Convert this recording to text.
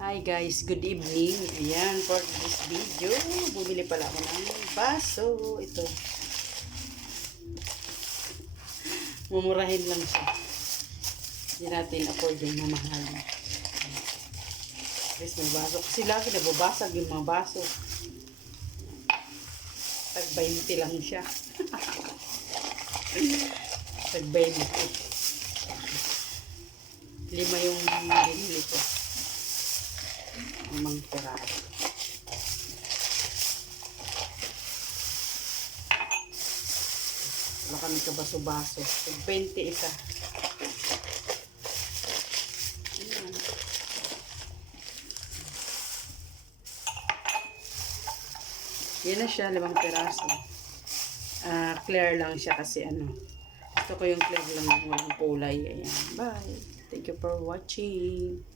Hi guys, good evening. Ayan, for this video, bumili pala ako ng baso. Ito. Mumurahin lang siya. Hindi natin afford yung mamahal. Guys, may baso. Kasi lagi nababasag yung mga baso. Tag 20 lang siya. Tag 20. 5 yung binili ko. Limang piraso. Wala kami kabaso-baso. 20 isa. Ayan. Yan na siya, 5 piraso. Clear lang siya kasi gusto ko yung clear lang, walang kulay. Ayan. Bye. Thank you for watching.